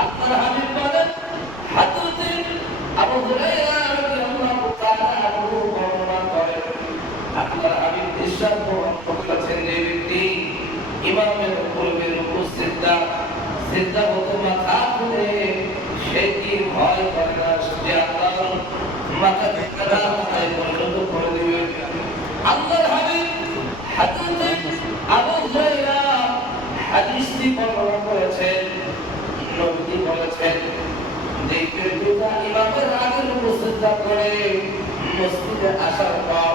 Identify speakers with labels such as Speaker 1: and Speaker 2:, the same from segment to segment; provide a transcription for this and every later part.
Speaker 1: আপনার হাবিব বলেন হাতুতির আবু উপস্থিত করে, মসজিদে আসার পর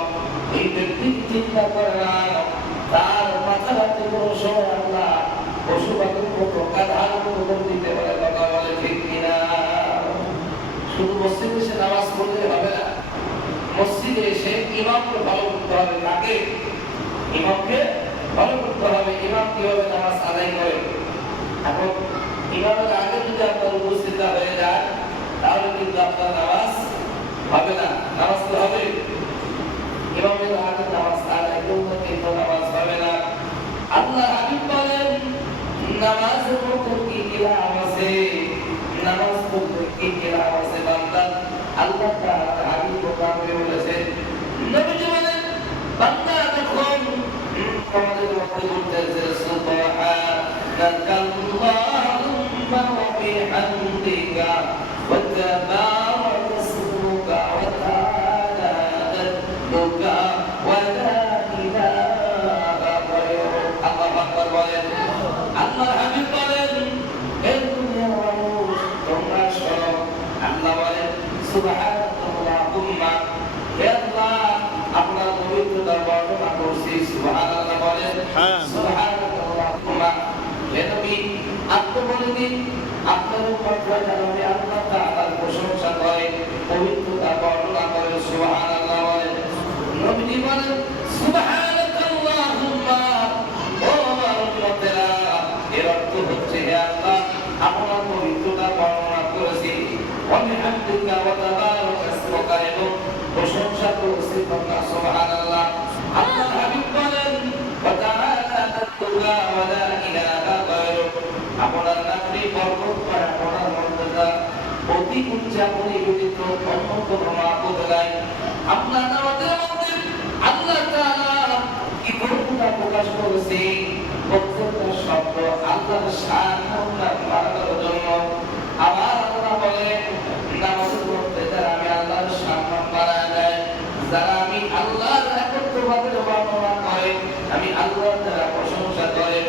Speaker 1: এই ব্যক্তি চিন্তা করে না, তার মাথা রাতে কোনো সময় আল্লাহ পশু পাখির মতো দিতে পারে, কথা বলে ঠিক কিনা? শুধু মসজিদে নামাজ পড়লে হবে না। মসজিদে এসে ইমামকে ভালো করতে হবে তাকে ইমামকে ভালো করতে হবে। ইমাম কীভাবে নামাজ আদায় করে? এখন ইমামের আগে যদি আপনার উপস্থিত হয়ে যায়, তাহলে কিন্তু আপনার নামাজ হবে না, নামাজ তো হবে। ইমামের আগে নামাজ আদায় করলে কিন্তু নামাজ হবে না। আল্লাহ হাবিব বলেন নামাজের মধ্যে কি কিরাম আছে? নামাজ পড়তে কি কিরাম আছে, বান্দা? আল্লাহ তাআলা হাবিব কামে বলেছেন। নবীজি বলেন, বান্দা, যখন আমাদের মধ্যে বলতেছে সুবহানাকাল্লাহুম্মা ওয়া বিহামদিকা, ওয়া ইসমুকা ওয়া তাআলা জাদ্দুকা ওয়া লা ইলাহা গায়রুক আল্লাহু আকবার বলেন আল্লাহর হাবিব বলেন হে দুনিয়ার মানুষ তোমরা শোনো আল্লাহ বলেন সুবহানাকাল্লাহুম্মা হে আল্লাহ আপনার পবিত্রতা বর্ণনা করছি সুবহানাল্লাহ বলেন
Speaker 2: হ্যাঁ।
Speaker 1: সুবহানাল্লাহুম্মা হে নবী আপনি বলে দিন আপনার উপর আল্লাহ প্রশংসা করে পবিত্রতা বরকত করে আপনার মর্যাদা অতি উচ্চাপনি ব্যতীত অন্য কোনো মাবুদ নাই আপনার নামাজের মধ্যে আল্লাহ তাআলা কি গুরুত্বটা প্রকাশ করেছে প্রত্যেকটা শব্দ আল্লাহর শান বাড়ানোর জন্য আবার আল্লাহ বলেন নামাজের মধ্যে যারা আমি আল্লাহর সম্মান বাড়ায় দেয় যারা আমি আল্লাহর একত্রবাদের বর্ণনা করে আমি আল্লাহর দ্বারা প্রশংসা করে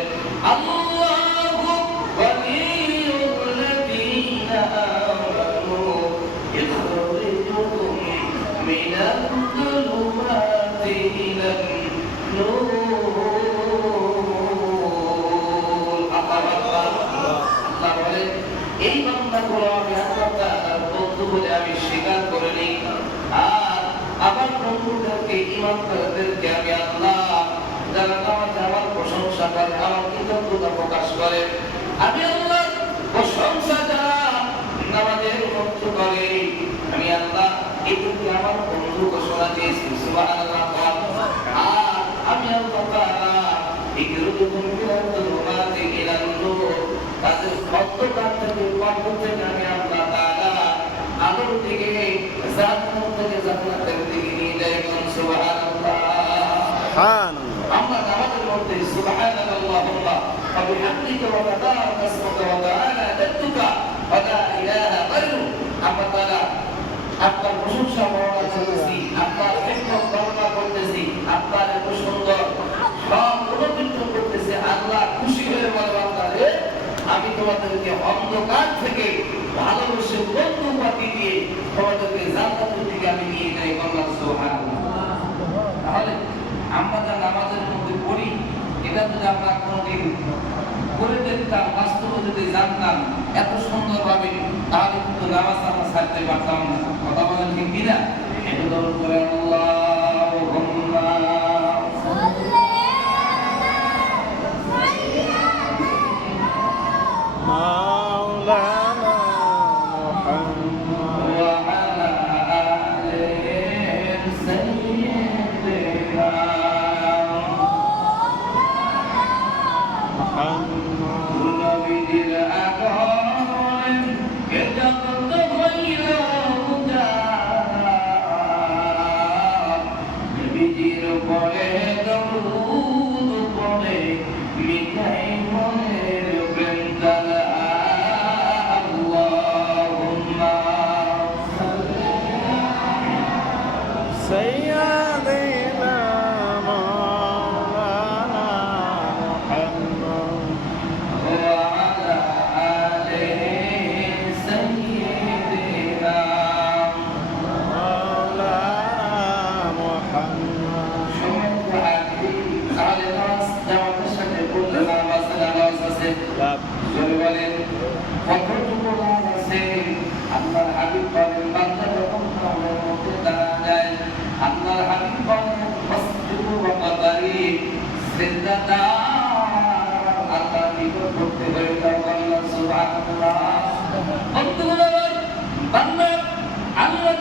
Speaker 1: আল্লাহু ওয়ালিয়ুল্লাযীনা আমানু ইখরিজুহুম মিনাল যুলুমাতি ইলান নূর আল্লাহু আকবার আল্লাহ বলেন এই বান্দাগুলো বন্ধু বলে আমি স্বীকার করে নিই আর আমার বন্ধুদেরকে যারা আমার প্রশংসা করে আমার কৃতজ্ঞতা প্রকাশ করে আমি আল্লাহ প্রশংসা যারা নামাজের মধ্য করে আমি এদেরকে আমার বন্ধু ঘোষণা দিয়েছি সুবহানাল্লাহ আর আমি আল্লাহ তাআলা ইকরুদুকুম মিনাল যুলুমাতি ইলান নূর তাদের অন্ধকার থেকে কর্ম থেকে আমি আল্লাহ তাআলা আলোর দিকে জান্নাত থেকে জান্নাতের দিকে নিয়ে যাই কোন সুবহানাল্লাহ
Speaker 2: সুবহানাল্লাহ
Speaker 1: আমরা নামাজের মধ্যে তাবারাকা ইসমুকা ওয়া তাআলা জাদ্দুকা ওয়া লা ইলাহা গায়রুক আমরা তাআলা আপনার প্রশংসা বর্ণনা করতেছি, আপনার হিকমত বর্ণনা করতেছি, আপনার এত সুন্দর নিয়ে যাই তাহলে আমরা যা নামাজের মধ্যে পড়ি, এটা আমরা কোনোদিন করে দেখতাম, বাস্তবে যদি জানতাম, এত সুন্দরভাবে তাহলে কিন্তু নামাজ আমরা ছাড়তে পারতাম না। কথা বলেন ঠিক কিনা? একটু দরদ করে করে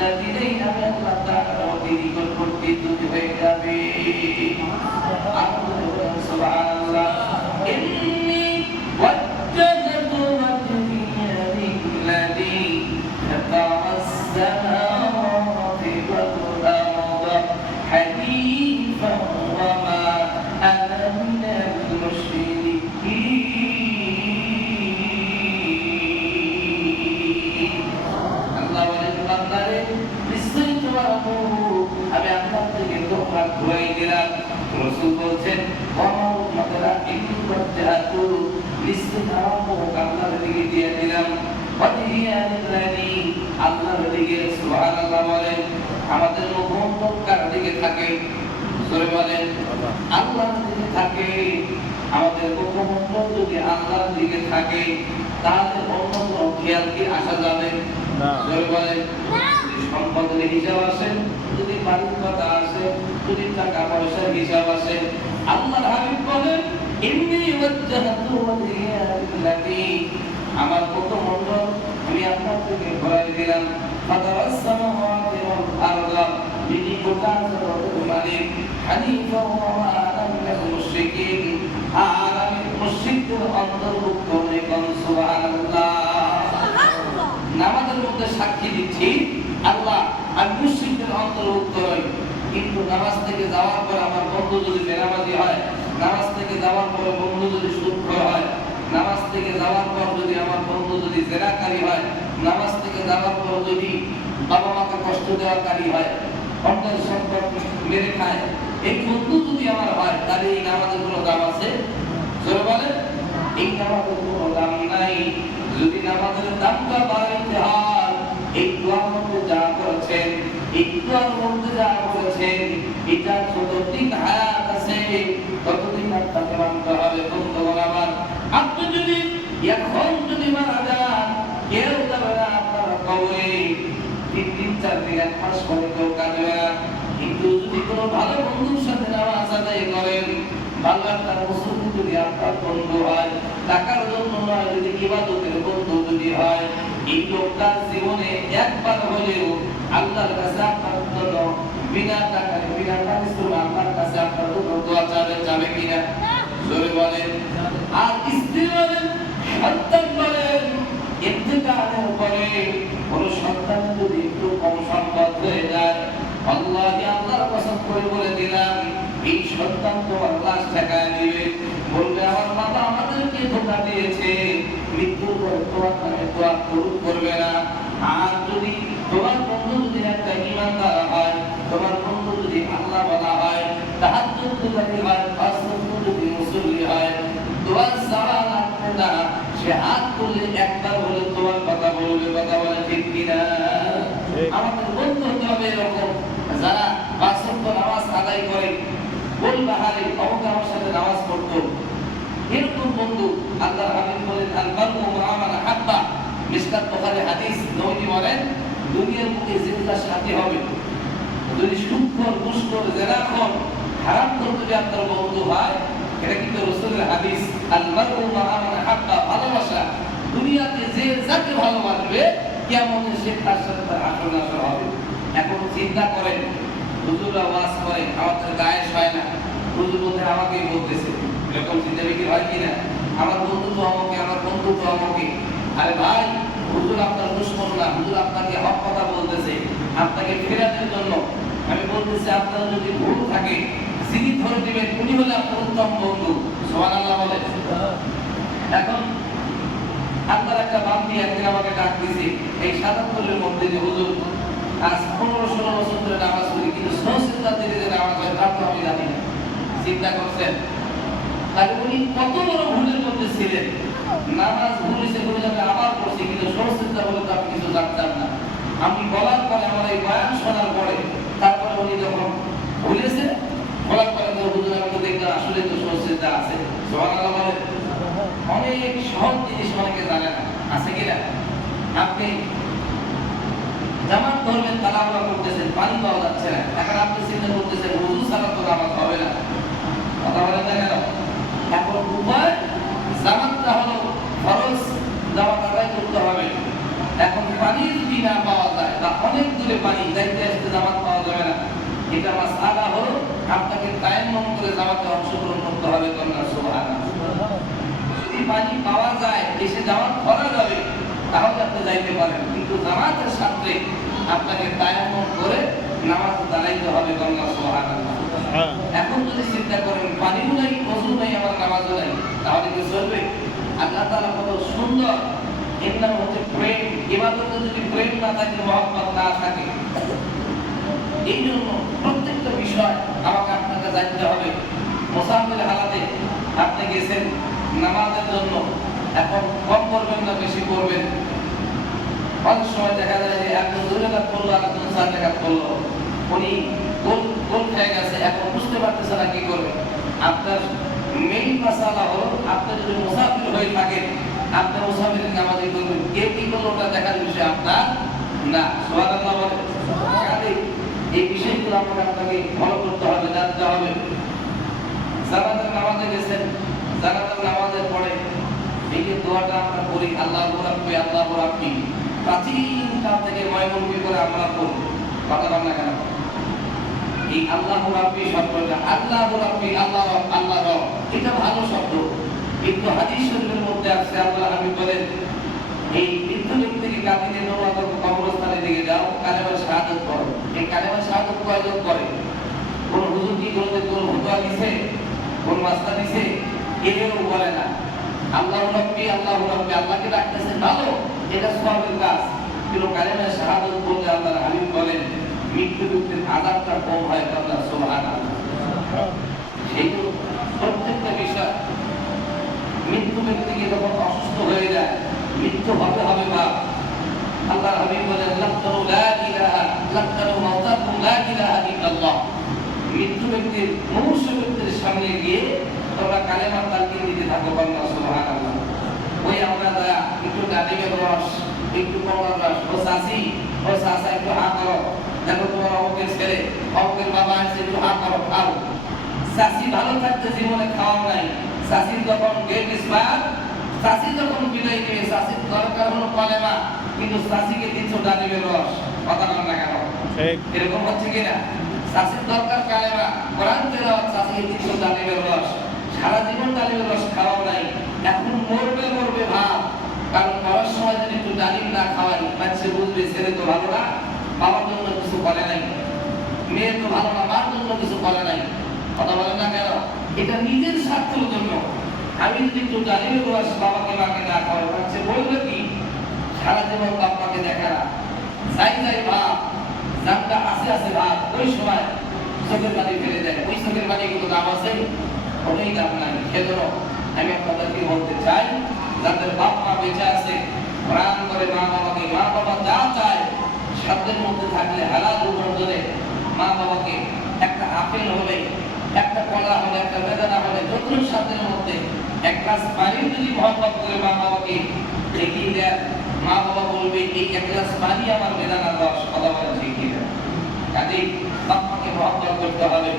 Speaker 1: الذين تطلق ربهم الكتب تتبع به سبحان الله জোরে বলেন আল্লাহর দিকে থাকে আমাদের মুখমন্ত্র যদি আল্লাহর দিকে থাকে তাহলে অন্য কোনো খেয়াল কি আসা যাবে। জোরে বলেন সম্পদের হিসাব আসে যদি কথা আসে যদি টাকা পয়সার হিসাব আসে আল্লাহর হাবিব বলেন ইন্নী ওয়াজ্জাহাতু ওয়াজহিয়া আমার কত মন্ডল আমি আপনার থেকে ঘোরাই দিলাম ফাতারাস সামাওয়াতি ওয়াল আরদা যিনি গোটা জগতের মালিক হানিফা ওয়া আনা মিনাল মুশরিকিন আর আমি মুশরিকদের অন্তর্ভুক্ত নই কোন নামাজের মধ্যে সাক্ষী দিচ্ছি আল্লাহ আমি নই কিন্তু নামাজ থেকে যাওয়ার পর আমার বন্ধু যদি বেনামাজি হয় নামাজ থেকে যাওয়ার পর বন্ধু যদি সুদখোর হয় নামাজ থেকে যাওয়ার পর যদি আমার বন্ধু যদি জেনাকারী হয় নামাজ থেকে যাওয়ার পর যদি বাবা মাকে কষ্ট দেওয়াকারী হয় অন্যের সম্পদ মেরে খায় এই বন্ধু যদি আমার হয় তাহলে এই নামাজের কোনো দাম আছে? জোরে বলেন। এই নামাজের কোনো দাম নাই। যদি নামাজের দামটা বাড়াইতে হয়, এই দোয়ার মধ্যে যা করেছেন, এই দোয়ার মধ্যে যা করেছেন, এটা যতদিন হায়াত আছে, ততদিন আপনাকে মানতে হবে। বন্ধুগণ আমার, আপনি যদি এখন যদি মারা যান, কেউ যাবে না আপনার কবরে তিন দিন চার দিন এক মাস পরে কেউ কাঁদবে না কিন্তু যদি কোনো ভালো বন্ধুর সাথে নামাজ আদায় করেন ভালো একটা মুসলিম যদি আপনার বন্ধু হয়, টাকার জন্য নয়, যদি ইবাদতের বন্ধু যদি হয়, এই লোকটার জীবনে একবার হলেও আল্লাহর কাছে আপনার জন্য বিনা টাকায়, বিনা পরিশ্রমে আপনার কাছে আপনার জন্য দোয়া যাবে কিনা? জোরে বলেন। আর স্ত্রী বলেন, সন্তান বলেন ইন্তেকালের পরে কোন সন্তান যদি একটু কম সম্পদ হয়ে যায়, আল্লাহকে আল্লাহর কসম করে বলে দিলাম, এই সন্তান তোমার লাশ ঠেকায় দিবে বলবে আমার বাবা আমাদেরকে ধোকা দিয়েছে তোমার নামে দোয়া কবুল করবে না। আর যদি তোমার বন্ধু যদি একটা ইমানদার হয় তোমার বন্ধু যদি আল্লাহ বলা হয় তাহার যদি হয় পাঁচ যদি মুসল্লি হয় দোয়া সারা লাগবে না। সে হাত তুললে একবার হলে তোমার কথা বলবে কথা বলে ঠিক কিনা। আমাদের বন্ধু হতে হবে এরকম। যারা ওয়াক্ত নামাজ আদায় করে বল বাহারে আমার সাথে নামাজ পড়তো এরকম বন্ধু আল্লাহ হাবিব বলেন আল বারু মুআমালা হাব্বা মিসকাত বুখারী হাদিস নবী বলেন, দুনিয়ার মুখে জিন্দার সাথে হবে, যদি সুখর দুষ্কর জেনাখন হারাম করে যদি আপনার বন্ধু হয়, এটা কিন্তু রসুলের হাদিস আল মারু মা'ামান হাক্কা ভালোবাসা দুনিয়াতে যে যাকে ভালোবাসবে কিয়ামতে সে তার সাথে তার আসল হবে। এখন চিন্তা করেন, হুজুররা ওয়াজ করে আমাদের গায়ে হয় না। হুজুর বলতে আমাকেই বলতেছে। এরকম চিন্তা বিক্রি হয় কিনা আমার বন্ধু তো আমাকে, আমার বন্ধু তো আমাকে। আরে ভাই, হুজুর আপনার দুশ্মন না। হুজুর আপনাকে হক কথা বলতেছে। আপনাকে ফেরানোর জন্য আমি বলতেছি, আপনার যদি ভুল থাকে যিনি ধরে দিবেন উনি হলে আপনার উত্তম বন্ধু। সোহান আল্লাহ বলে এখন আপনার একটা বান্দি একদিন আমাকে ডাক দিছে, এই সাতাত্তরের মধ্যে যে হুজুর, আজ পনেরো, ষোলো বছর ধরে নামাজ পড়ি, কিন্তু যে নামাজ হয় তো আমি জানি না। চিন্তা করছেন? তাহলে উনি কত বড় ভুলের মধ্যে ছিলেন? নামাজ ভুলেছে বলে যাবে, আবার পড়ছি, কিন্তু সরস্বতীটা বলে তো আমি কিছু জানতাম না। আমি বলার পরে আমার এই বয়ান শোনার পরে তারপরে উনি যখন ভুলেছে, বলার পরে তো হুজুর, আমি তো দেখলাম আসলে তো সরস্বতীটা আছে। অনেক সহজ জিনিস অনেকে জানে না, আছে কিনা? আপনি জামাত ধরবেন তালাবরা করতেছেন, পানি পাওয়া যাচ্ছে না। এখন আপনি চিন্তা করতেছেন, হুজুর ছাড়া তো নামাজ হবে না। কথা বলেন না কেন এখন উপায় জামাতটা হলো ফরজ জামাত আদায় করতে হবে এখন পানি যদি না পাওয়া যায় বা অনেক দূরে পানি যাইতে আসতে জামাত পাওয়া যাবে না এটা মাসালা হলো আপনাকে তায়াম্মুম করে জামাতে অংশগ্রহণ করতে হবে কন্যা সুবহানাল্লাহ যদি পানি পাওয়া যায় এসে জামাত করা যাবে তাহলে আপনি যাইতে পারেন। কিন্তু জামাতের সাথে আপনাকে তায়াম্মুম করে নামাজ দাঁড়াইতে হবে কন্যা সুবহানাল্লাহ।
Speaker 2: হ্যাঁ।
Speaker 1: এখন যদি চিন্তা করেন পানিও নাই ওযু নাই আমার নামাজও নাই তাহলে কি চলবে? আল্লাহ তাআলা কত সুন্দর এর নাম হচ্ছে প্রেম। ইবাদতে যদি প্রেম না থাকে মহব্বত না থাকে এই জন্য প্রত্যেকটা বিষয় আমাকে আপনাকে জানতে হবে। মোসাফির হালাতে আপনি গেছেন নামাজের জন্য। এখন কম করবেন না বেশি করবেন? অনেক সময় দেখা যায় যে একজন দুই টাকা করল, আর একজন চার টাকা করল। উনি গোল গোল খেয়ে গেছে, এখন বুঝতে পারতেছে না কি করবে। আপনার মেইন মাসালা হলো, আপনি যদি মুসাফির হয়ে থাকেন আপনি মুসাফিরের নামাজি করবেন কে কি করল ওটা দেখার বিষয় আপনার না। সুবহানাল্লাহ বলে। এই বিষয়গুলো আপনাকে আপনাকে ফলো করতে হবে, জানতে হবে। জানাতের নামাজে গেছেন জানাতের নামাজের পরে এই দোয়াটা আমরা করি, আল্লাহ রাব্বি, আল্লাহ প্রাচীন কাল থেকে করে আমরা কথা বল কেন? এই আল্লাহ রাব্বি শব্দটা, আল্লাহ আল্লাহ আল্লাহ রব, এটা ভালো শব্দ। কিন্তু হাদিস শরীফের মধ্যে আছে, আল্লাহ আমি বলেন, এই বৃদ্ধ ব্যক্তিকে কাঁদিয়ে নেওয়া কবরস্থানে যাও কালেমা শাহাদত করো। এই কালেমা শাহাদত কয়জন করে? কোন হুজুর কি করতে কোন ফতোয়া দিছে? কোন মাস্টার দিছে কেউ বলে না। আল্লাহ রাব্বি আল্লাহ রাব্বি আল্লাহকে ডাকতেছে, ভালো? এটা সবের কাজ। কিন্তু কালেমা শাহাদত বলতে আল্লাহর হাবিব বলেন, মৃত্যু ব্যক্তির আযাবটা কম হয় আল্লাহ সুবহানাল্লাহ সেই প্রত্যেকটা বিষয়। মৃত্যু ব্যক্তিকে যখন অসুস্থ হয়ে যায়, মৃত্যু হবে হবে বা আল্লাহ হাবিব বলেন, লাক্তারু লা ইলাহা, লাক্তারু মাউতাকুম লা ইলাহা মৃত্যু ব্যক্তির মুমূর্ষ ব্যক্তির সামনে গিয়ে তোমরা কালেমার তালকিন দিতে থাকো আল্লাহ সুবহানাল্লাহ। ওই আমরা যারা একটু ডালিমের রস একটু কমলার রস। ও চাষি ও চাষা একটু হা করো দেখো তোমার অমুকের ছেলে অমুকের বাবা আছে একটু হা করো খাও। চাষি ভালো থাকতে জীবনে খাওয়া নাই। চাষির যখন গেট স্পায়ার চাষি যখন বিদায় নেবে চাষির দরকার হলো কলেমা কিন্তু চাষিকে দিচ্ছ ডালিমের রস। কথা বলেন না কেন?
Speaker 2: ঠিক।
Speaker 1: এরকম হচ্ছে কিনা? চাষির দরকার কালেমা কোরআন তেলাওয়াত চাষিকে দিচ্ছ ডালিমের রস। সারা জীবন ডালিমের রস খাওয়া নাই। এখন মরবে মরবে ভাব। কারণ মরার সময় যদি একটু ডালিম না খাওয়াই, বাচ্চা বুঝবে ছেলে তো ভালো না, বাবার জন্য কিছু করে নাই। মেয়ে তো ভালো না, মার জন্য কিছু করে নাই। কথা বলেন না কেন? এটা নিজের স্বার্থের জন্য। আমি যদি একটু ডালিমের রস বাবাকে মাকে না খাওয়াই, বাচ্চা বলবে কি? সারা জীবন বাপ্পাকে দেখা। যাই যাই ভাব। জানটা আছে আছে ভাব। ওই সময় চোখের পানি ফেলে দেয়। ওই চোখের পানি কিন্তু দাম আছে কোনোই দাম নাই। সেজন্য আমি আপনাদেরকে বলতে চাই, যাদের বাপ মা বেঁচে আছে, প্রাণ করে মা বাবাকে, মা বাবা যা চায়, সাধ্যের মধ্যে থাকলে হালাল উপার্জনে মা বাবাকে একটা আপেল হলে, একটা কলা হলে, একটা বেদানা হলে, যতটুকু সাধ্যের মধ্যে, এক গ্লাস পানি যদি মহব্বত করে মা বাবাকে এগিয়ে দেয় মা বাবা বলবে, এই এক গ্লাস পানি আমার বেদানার রস কথা বলে ঠিক কি না কাজেই বাপ্পাকে মহব্বত করতে হবে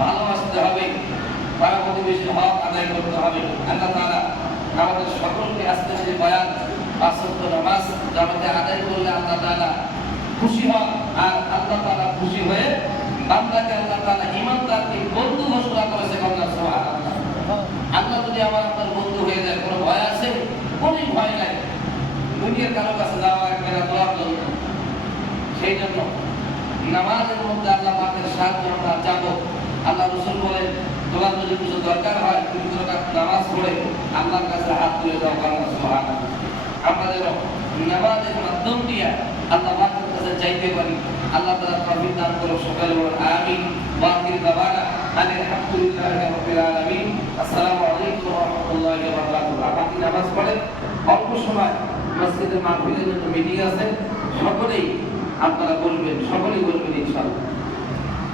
Speaker 1: ভালোবাসতে হবে পাড়া প্রতিবেশীর হক আদায় করতে হবে। আল্লাহ তাআলা আমাদের সকলকে আস্তে আস্তে বয়ান পাঁচত্ব নামাজ জামাতে আদায় করলে আল্লাহ তাআলা খুশি হন। আর আল্লাহ তাআলা খুশি হয়ে বান্দাকে আল্লাহ তাআলা ইমানদারকে বন্ধু ঘোষণা করেছে আল্লাহ সুবহানাল্লাহ। আল্লাহ যদি আমার আপনার বন্ধু হয়ে যায়, কোনো ভয় আছে? কোনো ভয় নাই। দুনিয়ার কারও কাছে যাওয়া লাগবে না দোয়ার জন্য সেই জন্য নামাজের মধ্যে আল্লাহ পাকের সাহায্য আমরা চাবো আল্লাহ রসুল বলেন তোমার যদি কিছু দরকার হয় তুমি কোনো একটা নামাজ পড়ে আল্লাহর কাছে হাত তুলে দাও, কারণ যেন নামাজের মাধ্যম দিয়ে আল্লাহ পাকের কাছে চাইতে পারি। আল্লাহ তাআলা তৌফিক দান করো সকালে আমিন। ওয়া আখির দাওয়ানা আলহামদুলিল্লাহি রাব্বিল আলামিন। আসসালামু আলাইকুম নামাজ পড়েন? অল্প সময় মসজিদে মাহফিলের জন্য মিটিং আছে। সকলেই আপনারা বলবেন, সকলেই বলবেন ইনশাআল্লাহ।